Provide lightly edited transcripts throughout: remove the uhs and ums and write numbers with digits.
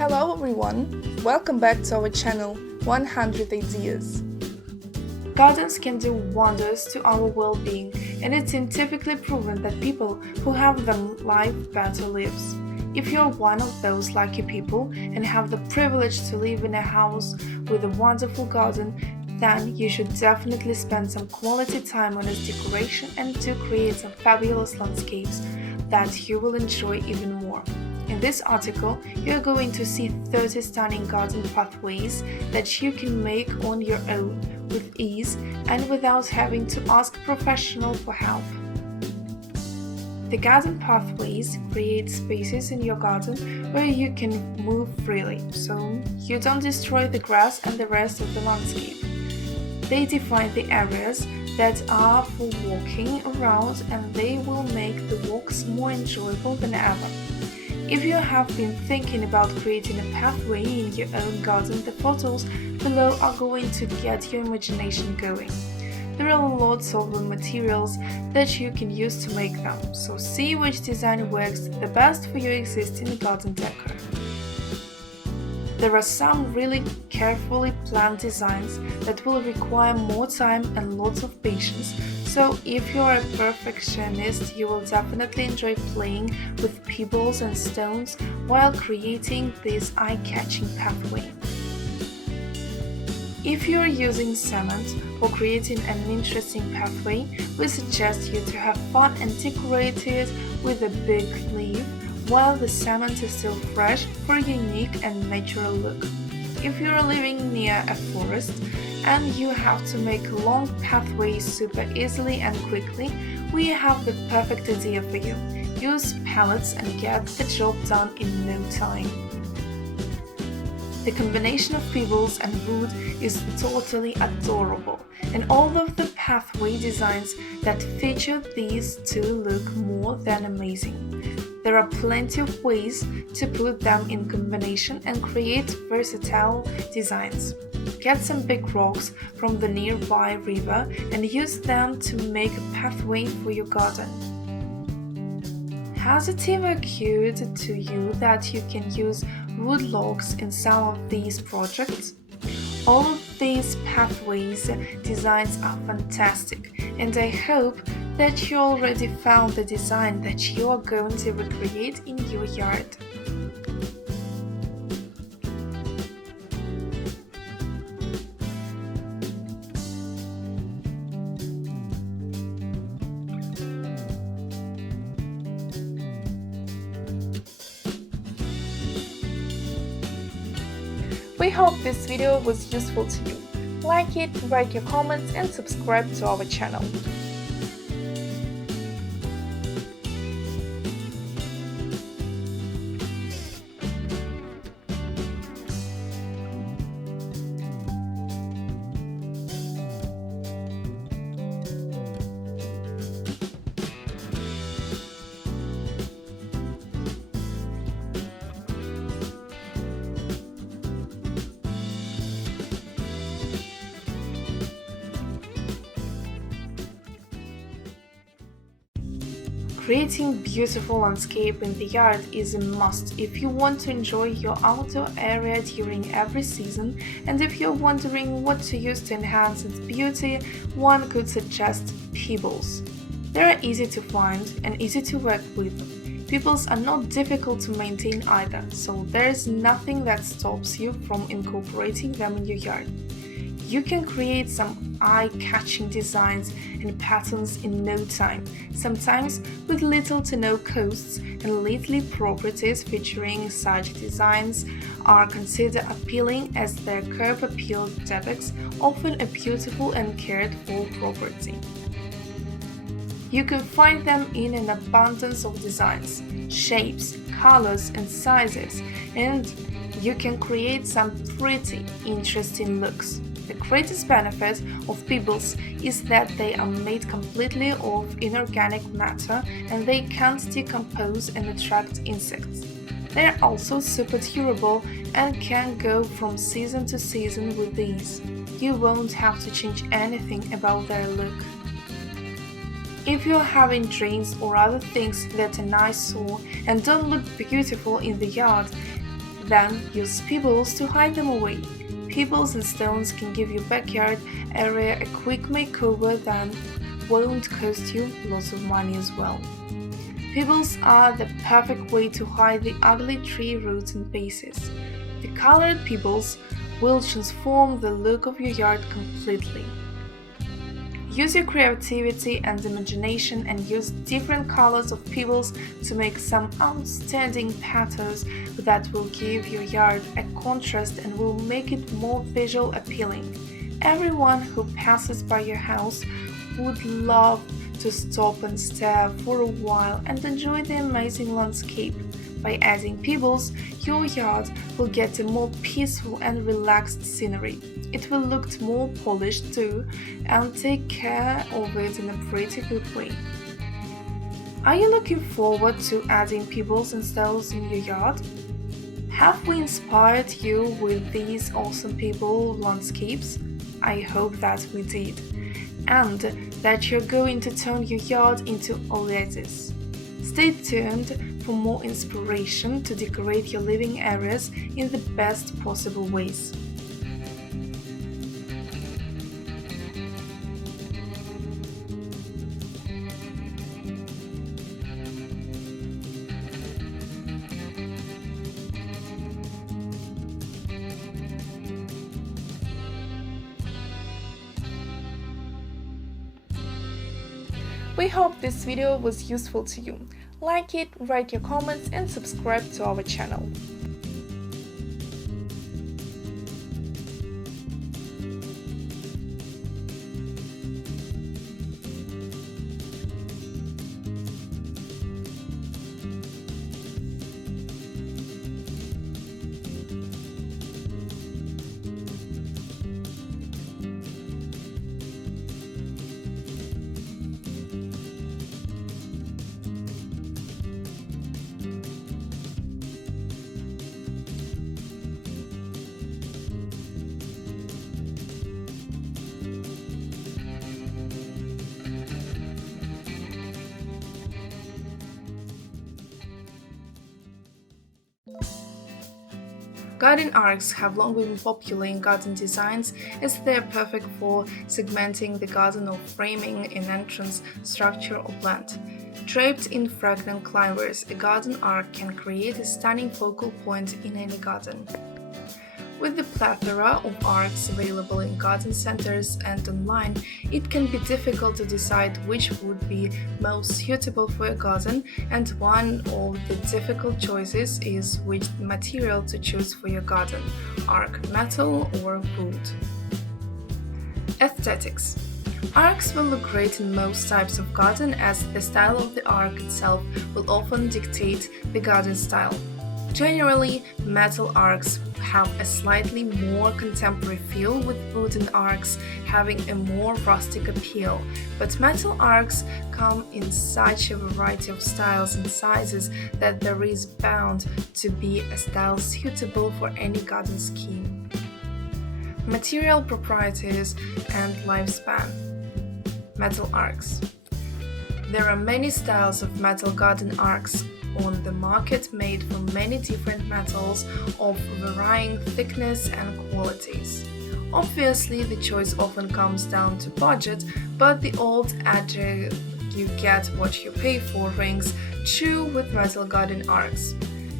Hello everyone, welcome back to our channel 100 Ideas. Gardens can do wonders to our well-being, and it's scientifically proven that people who have them live better lives. If you're one of those lucky people and have the privilege to live in a house with a wonderful garden, then you should definitely spend some quality time on its decoration and to create some fabulous landscapes that you will enjoy even more. In this article, you're going to see 30 stunning garden pathways that you can make on your own with ease and without having to ask a professional for help. The garden pathways create spaces in your garden where you can move freely, so you don't destroy the grass and the rest of the landscape. They define the areas that are for walking around, and they will make the walks more enjoyable than ever. If you have been thinking about creating a pathway in your own garden, the photos below are going to get your imagination going. There are lots of materials that you can use to make them, so see which design works the best for your existing garden decor. There are some really carefully planned designs that will require more time and lots of patience, so if you are a perfectionist, you will definitely enjoy playing with pebbles and stones while creating this eye-catching pathway. If you are using cement or creating an interesting pathway, we suggest you to have fun and decorate it with a big leaf while the cement is still fresh for a unique and natural look. If you are living near a forest and you have to make long pathways super easily and quickly, we have the perfect idea for you. Use pallets and get the job done in no time. The combination of pebbles and wood is totally adorable, and all of the pathway designs that feature these two look more than amazing. There are plenty of ways to put them in combination and create versatile designs. Get some big rocks from the nearby river and use them to make a pathway for your garden. Has it ever occurred to you that you can use wood logs in some of these projects? All of these pathways designs are fantastic, and I hope that you already found the design that you are going to recreate in your yard. We hope this video was useful to you. Like it, write your comments and subscribe to our channel. Creating beautiful landscape in the yard is a must if you want to enjoy your outdoor area during every season, and if you're wondering what to use to enhance its beauty, one could suggest pebbles. They are easy to find and easy to work with. Pebbles are not difficult to maintain either, so there is nothing that stops you from incorporating them in your yard. You can create some eye-catching designs and patterns in no time, sometimes with little to no costs, and lately properties featuring such designs are considered appealing as their curb appeal depicts often a beautiful and cared for property. You can find them in an abundance of designs, shapes, colors and sizes, and you can create some pretty interesting looks. The greatest benefit of pebbles is that they are made completely of inorganic matter and they can't decompose and attract insects. They are also super durable and can go from season to season with ease. You won't have to change anything about their look. If you're having drains or other things that are eyesore and don't look beautiful in the yard, Then use pebbles to hide them away. Pebbles and stones can give your backyard area a quick makeover that won't cost you lots of money as well. Pebbles are the perfect way to hide the ugly tree roots and bases. The colored pebbles will transform the look of your yard completely. Use your creativity and imagination and use different colors of pebbles to make some outstanding patterns that will give your yard a contrast and will make it more visual appealing. Everyone who passes by your house would love to stop and stare for a while and enjoy the amazing landscape. By adding pebbles, your yard will get a more peaceful and relaxed scenery. It will look more polished too, and take care of it in a pretty good way. Are you looking forward to adding pebbles and stones in your yard? Have we inspired you with these awesome pebble landscapes? I hope that we did, and that you're going to turn your yard into oases. Stay tuned for more inspiration to decorate your living areas in the best possible ways. We hope this video was useful to you. Like it, write your comments and subscribe to our channel. Garden arcs have long been popular in garden designs as they are perfect for segmenting the garden or framing an entrance, structure or plant. Draped in fragrant climbers, a garden arc can create a stunning focal point in any garden. With the plethora of arcs available in garden centers and online, it can be difficult to decide which would be most suitable for your garden, and one of the difficult choices is which material to choose for your garden: arc, metal or wood. Aesthetics. Arcs will look great in most types of garden as the style of the arc itself will often dictate the garden style. Generally, metal arcs have a slightly more contemporary feel, with wooden arcs having a more rustic appeal, but metal arcs come in such a variety of styles and sizes that there is bound to be a style suitable for any garden scheme. Material properties and lifespan. Metal arcs. There are many styles of metal garden arcs on the market, made from many different metals of varying thickness and qualities. Obviously, the choice often comes down to budget, but the old adage "you get what you pay for" rings true with metal garden arcs.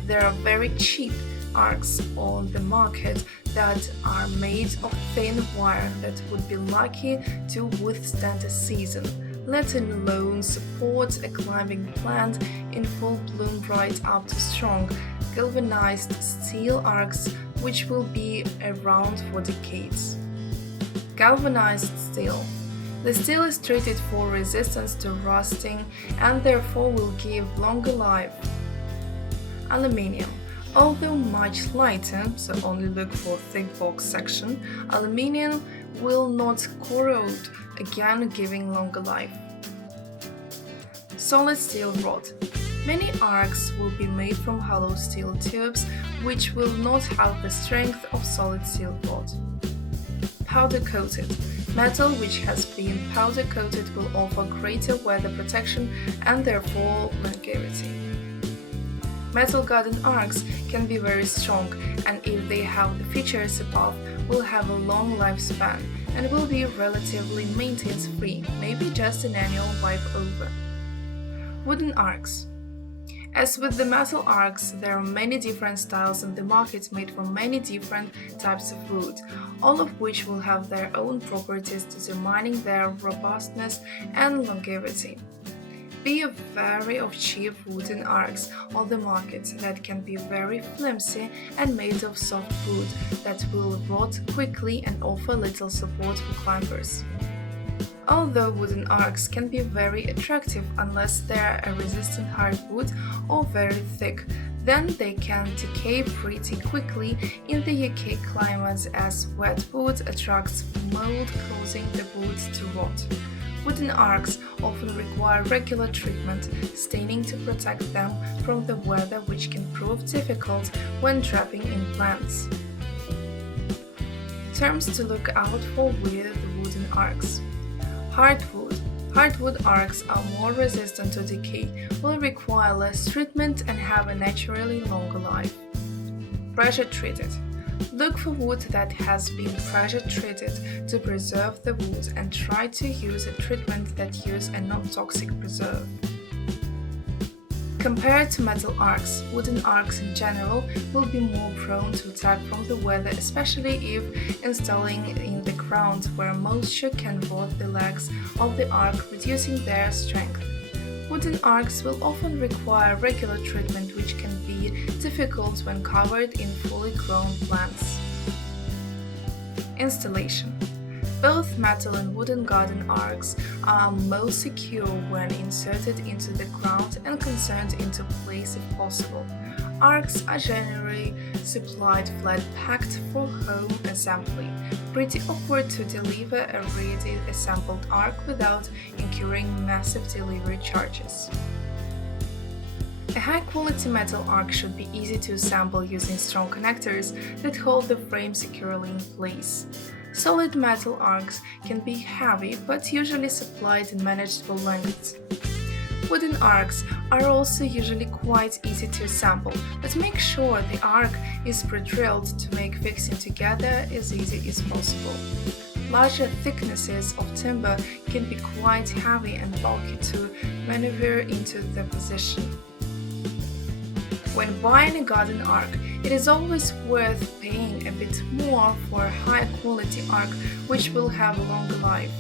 There are very cheap arcs on the market that are made of thin wire that would be lucky to withstand a season, let alone support a climbing plant in full bloom right up to strong, galvanized steel arcs which will be around for decades. Galvanized steel. The steel is treated for resistance to rusting and therefore will give longer life. Aluminium. Although much lighter, so only look for thick box section, aluminium will not corrode, again giving longer life. Solid steel rod. Many arcs will be made from hollow steel tubes, which will not have the strength of solid steel rod. Powder coated. Metal which has been powder coated will offer greater weather protection and therefore longevity. Metal garden arcs can be very strong, and if they have the features above, will have a long lifespan and will be relatively maintenance-free, maybe just an annual wipe over. Wooden arcs. As with the metal arcs, there are many different styles in the market made from many different types of wood, all of which will have their own properties determining their robustness and longevity. Be wary of cheap wooden arcs on the market that can be very flimsy and made of soft wood that will rot quickly and offer little support for climbers. Although wooden arcs can be very attractive unless they are a resistant hardwood or very thick, then they can decay pretty quickly in the UK climate as wet wood attracts mold, causing the wood to rot. Wooden arcs often require regular treatment, staining to protect them from the weather, which can prove difficult when trapping in plants. Terms to look out for with wooden arcs. Hardwood. Hardwood arcs are more resistant to decay, will require less treatment and have a naturally longer life. Pressure treated. Look for wood that has been pressure treated to preserve the wood and try to use a treatment that uses a non-toxic preserve. Compared to metal arcs, wooden arcs in general will be more prone to attack from the weather, especially if installing in the ground where moisture can rot the legs of the arc, reducing their strength. Wooden arcs will often require regular treatment, which can be difficult when covered in fully grown plants. Installation. Both metal and wooden garden arcs are most secure when inserted into the ground and concerned into place if possible. Arcs are generally supplied flat packed for home assembly. Pretty awkward to deliver a ready assembled arc without incurring massive delivery charges. A high-quality metal arc should be easy to assemble using strong connectors that hold the frame securely in place. Solid metal arcs can be heavy but usually supplied in manageable lengths. Wooden arcs are also usually quite easy to assemble, but make sure the arc is pre-drilled to make fixing together as easy as possible. Larger thicknesses of timber can be quite heavy and bulky to maneuver into the position. When buying a garden arc, it is always worth paying a bit more for a high-quality arc which will have a longer life.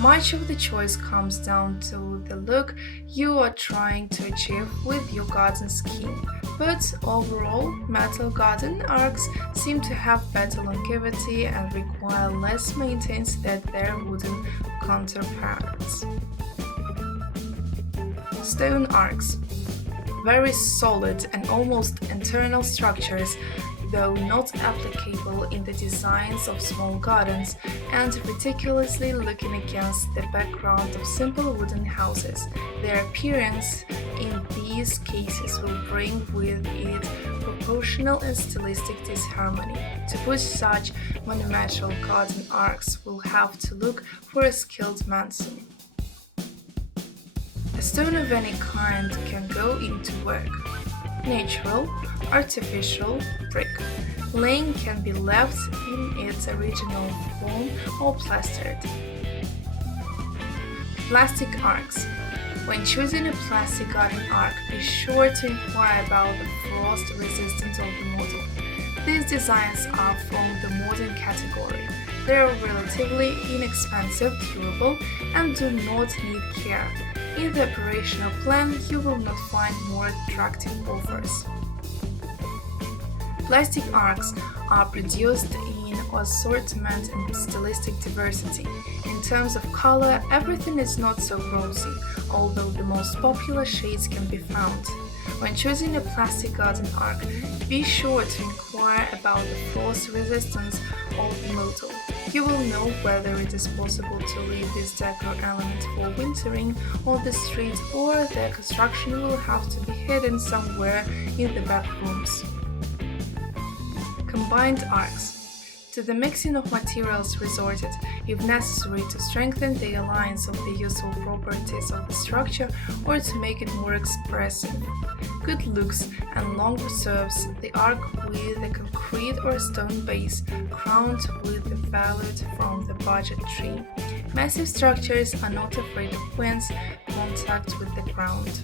Much of the choice comes down to the look you are trying to achieve with your garden scheme, but overall, metal garden arcs seem to have better longevity and require less maintenance than their wooden counterparts. Stone arcs. Very solid and almost internal structures, though not applicable in the designs of small gardens, and ridiculously looking against the background of simple wooden houses. Their appearance in these cases will bring with it proportional and stylistic disharmony. To put such monumental garden arcs will have to look for a skilled mason. A stone of any kind can go into work. Natural, artificial, brick. Laying can be left in its original form or plastered. Plastic arcs. When choosing a plastic garden arc, be sure to inquire about the frost resistance of the model. These designs are from the modern category. They are relatively inexpensive, durable, and do not need care. In the operational plan, you will not find more attractive offers. Plastic arcs are produced in assortment and stylistic diversity. In terms of color, everything is not so rosy, although the most popular shades can be found. When choosing a plastic garden arc, be sure to inquire about the frost resistance of the model. You will know whether it is possible to leave this decor element for wintering on the street or the construction will have to be hidden somewhere in the back rooms. Combined arcs. to the mixing of materials resorted, if necessary, to strengthen the alliance of the useful properties of the structure or to make it more expressive. Good looks and long preserves the arch with a concrete or stone base crowned with the valute from the budget tree. Massive structures are not afraid of wind's contact with the ground.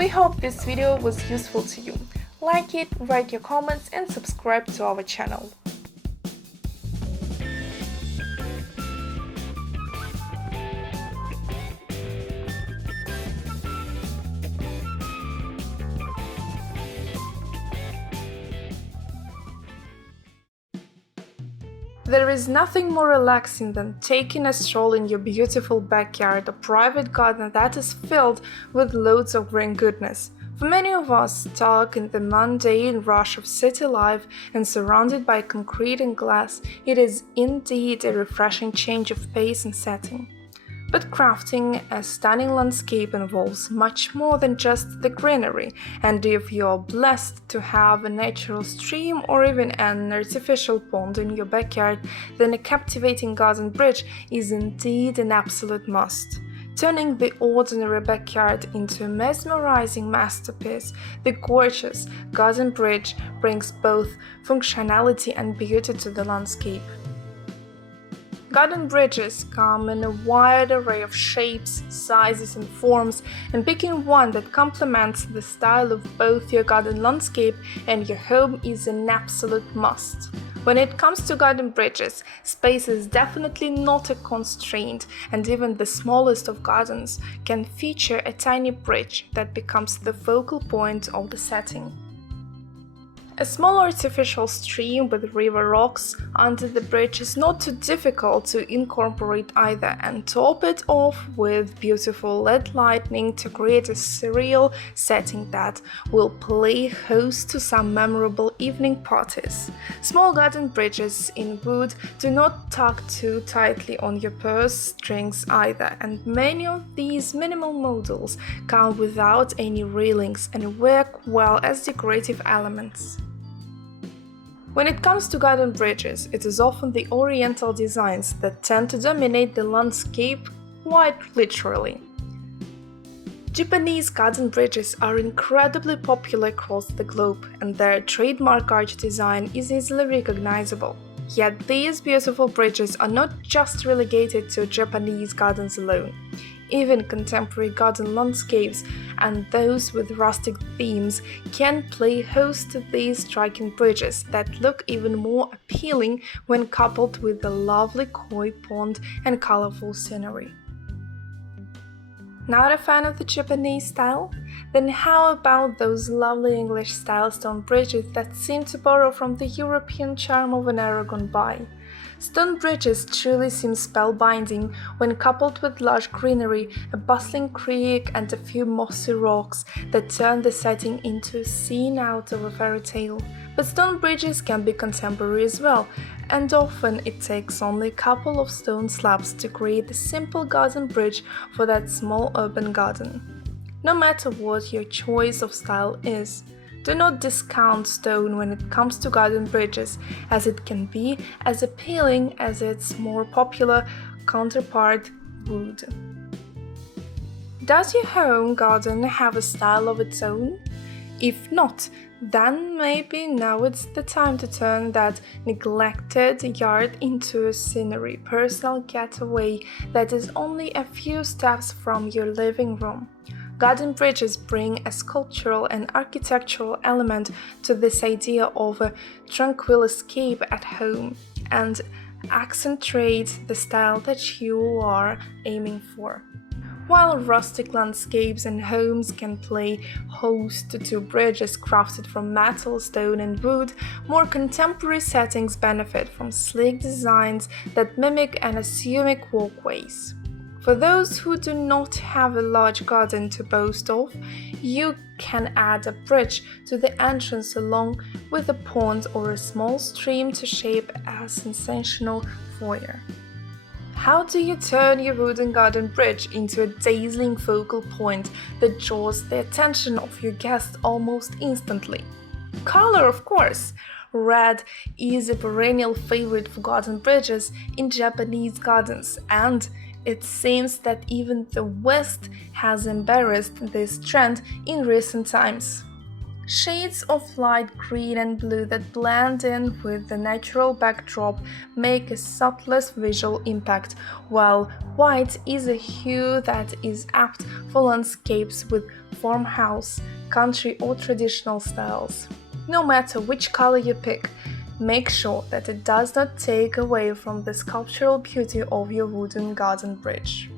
We hope this video was useful to you. Like it, write your comments and subscribe to our channel. There is nothing more relaxing than taking a stroll in your beautiful backyard or private garden that is filled with loads of green goodness. For many of us, stuck in the mundane rush of city life and surrounded by concrete and glass, it is indeed a refreshing change of pace and setting. But crafting a stunning landscape involves much more than just the greenery, and if you're blessed to have a natural stream or even an artificial pond in your backyard, then a captivating garden bridge is indeed an absolute must. Turning the ordinary backyard into a mesmerizing masterpiece, the gorgeous garden bridge brings both functionality and beauty to the landscape. Garden bridges come in a wide array of shapes, sizes and forms, and picking one that complements the style of both your garden landscape and your home is an absolute must. When it comes to garden bridges, space is definitely not a constraint, and even the smallest of gardens can feature a tiny bridge that becomes the focal point of the setting. A small artificial stream with river rocks under the bridge is not too difficult to incorporate either, and top it off with beautiful LED lighting to create a surreal setting that will play host to some memorable evening parties. Small garden bridges in wood do not tug too tightly on your purse strings either, and many of these minimal models come without any railings and work well as decorative elements. When it comes to garden bridges, it is often the oriental designs that tend to dominate the landscape quite literally. Japanese garden bridges are incredibly popular across the globe, and their trademark arch design is easily recognizable. Yet these beautiful bridges are not just relegated to Japanese gardens alone. Even contemporary garden landscapes and those with rustic themes can play host to these striking bridges that look even more appealing when coupled with the lovely koi pond and colorful scenery. Not a fan of the Japanese style? Then how about those lovely English-style stone bridges that seem to borrow from the European charm of an era gone by? Stone bridges truly seem spellbinding when coupled with lush greenery, a bustling creek and a few mossy rocks that turn the setting into a scene out of a fairy tale. But stone bridges can be contemporary as well, and often it takes only a couple of stone slabs to create a simple garden bridge for that small urban garden. No matter what your choice of style is, do not discount stone when it comes to garden bridges, as it can be as appealing as its more popular counterpart, wood. Does your home garden have a style of its own? If not, then maybe now it's the time to turn that neglected yard into a scenery personal getaway that is only a few steps from your living room. Garden bridges bring a sculptural and architectural element to this idea of a tranquil escape at home and accentuate the style that you are aiming for. While rustic landscapes and homes can play host to bridges crafted from metal, stone and wood, more contemporary settings benefit from sleek designs that mimic unassuming walkways. For those who do not have a large garden to boast of, you can add a bridge to the entrance along with a pond or a small stream to shape a sensational foyer. How do you turn your wooden garden bridge into a dazzling focal point that draws the attention of your guests almost instantly? Color, of course! Red is a perennial favorite for garden bridges in Japanese gardens, and it seems that even the West has embraced this trend in recent times. Shades of light green and blue that blend in with the natural backdrop make a subtlest visual impact, while white is a hue that is apt for landscapes with farmhouse, country or traditional styles. No matter which color you pick, make sure that it does not take away from the sculptural beauty of your wooden garden bridge.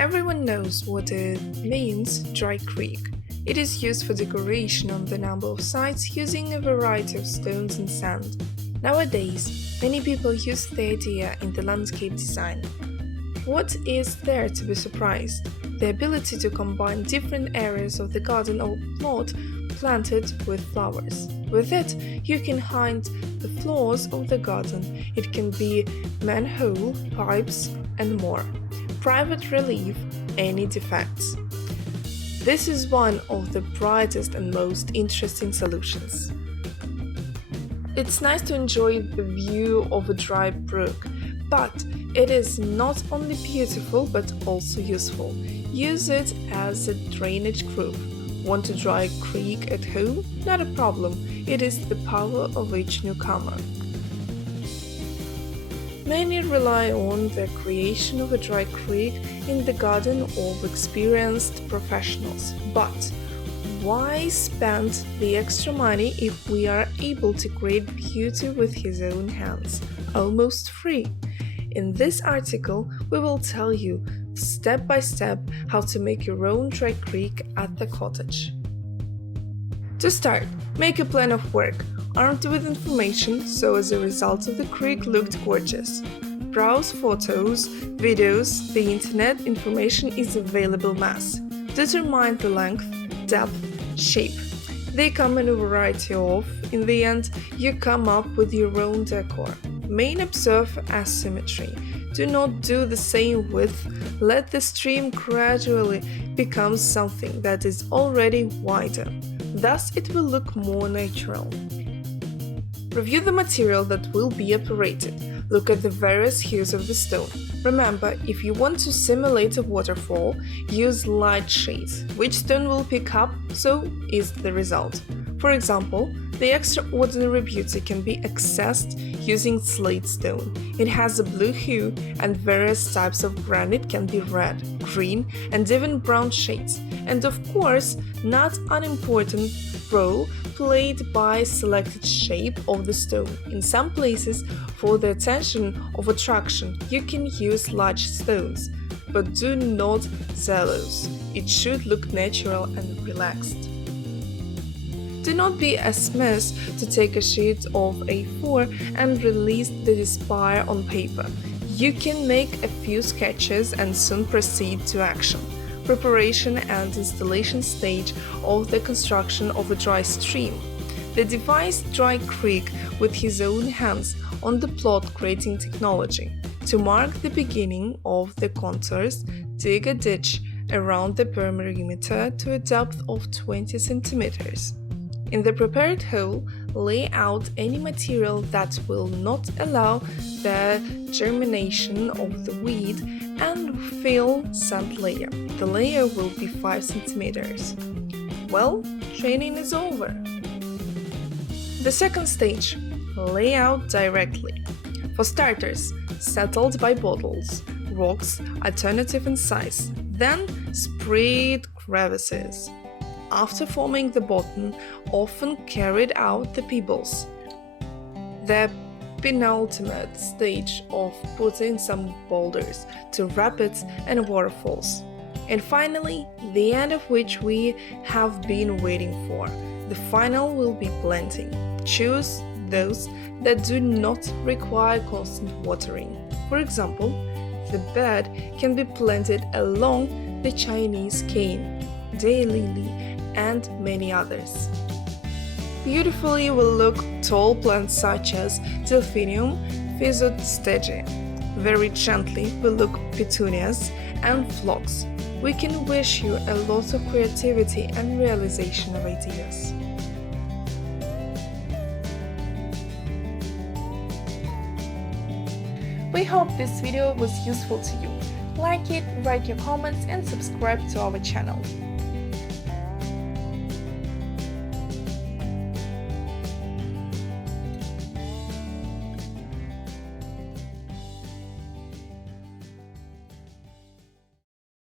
Everyone knows what it means, dry creek. It is used for decoration on the number of sites using a variety of stones and sand. Nowadays, many people use the idea in the landscape design. What is there to be surprised? The ability to combine different areas of the garden or plot planted with flowers. With it, you can hide the flaws of the garden. It can be manhole, pipes, and more. Private relief, any defects. This is one of the brightest and most interesting solutions. It's nice to enjoy the view of a dry brook, but it is not only beautiful but also useful. Use it as a drainage group. Want to dry a creek at home? Not a problem. It is the power of each newcomer. Many rely on the creation of a dry creek in the garden of experienced professionals. But why spend the extra money if we are able to create beauty with his own hands, almost free? In this article, we will tell you step by step how to make your own dry creek at the cottage. To start, make a plan of work, armed with information so as a result of the creek looked gorgeous. Browse photos, videos, the internet information is available mass. Determine the length, depth, shape. They come in a variety of, in the end, you come up with your own decor. Main observe asymmetry. Do not do the same width, let the stream gradually become something that is already wider. Thus it will look more natural. Review the material that will be operated. Look at the various hues of the stone. Remember, if you want to simulate a waterfall, use light shades. Which stone will pick up, so is the result. For example, the extraordinary beauty can be accessed using slate stone. It has a blue hue and various types of granite can be red, green and even brown shades. And of course, not unimportant role played by selected shape of the stone. In some places, for the attention of attraction, you can use large stones, but do not zellos. It should look natural and relaxed. Do not be a mess to take a sheet of A4 and release the despair on paper. You can make a few sketches and soon proceed to action. Preparation and installation stage of the construction of a dry stream. The device dry creek with his own hands on the plot creating technology. To mark the beginning of the contours, dig a ditch around the perimeter to a depth of 20 centimeters. In the prepared hole, lay out any material that will not allow the germination of the weed and fill sand layer. The layer will be 5 centimeters. Well, training is over. The second stage, lay out directly. For starters, settled by bottles, rocks, alternative in size, then spread crevices. After forming the bottom, often carried out the pebbles. The penultimate stage of putting some boulders to rapids and waterfalls. And finally, the end of which we have been waiting for, The final will be planting. Choose those that do not require constant watering. For example, the bed can be planted along the Chinese cane, daylily, and many others. Beautifully will look tall plants such as Delphinium physostegae. Very gently will look petunias and phlox. We can wish you a lot of creativity and realization of ideas. We hope this video was useful to you. Like it, write your comments and subscribe to our channel.